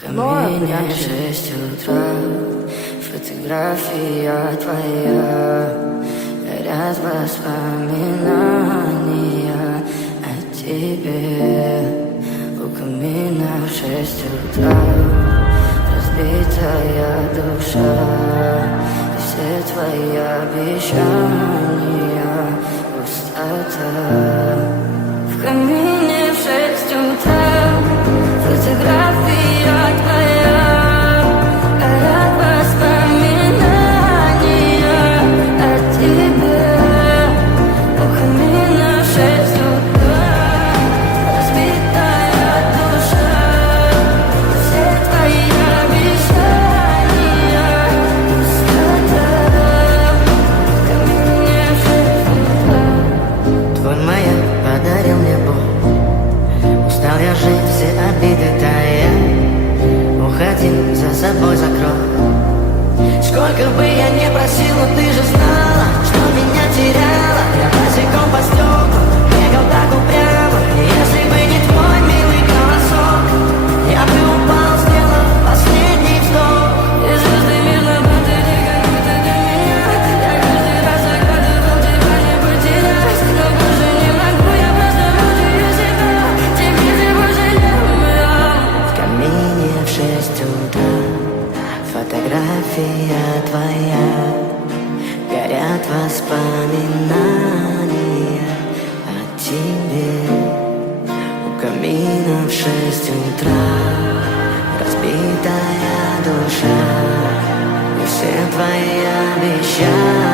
Камень в 6 утра, фотография твоя, горят воспоминания о тебе. У камина в 6 утра разбитая душа, и все твои обещания пустота. В камине в 6 утра фотография твоя, горят воспоминания о тебе. У камина в 6 утра разбитая душа, все твои обещания пустота. В камине в 6 утра твой маяк подарил мне боль. Устал я жить, все обиды тая. Уходи, за собой закрой. Сколько бы я не просил, но ты же знала, что меня теряла. Я босиком по стеклам бегал так упрямо. И если бы не твой милый голосок, я бы упал, сделал последний вздох. И звезды мирно будили, как будто для меня. Я каждый раз загадывал тебя не потерять, но больше не могу, я просто мучаю себя. Теперь ты пожалел меня. В камине в 6 утра фотография твоя, горят воспоминания о тебе. У камина в 6 утра разбитая душа, и все твои обещания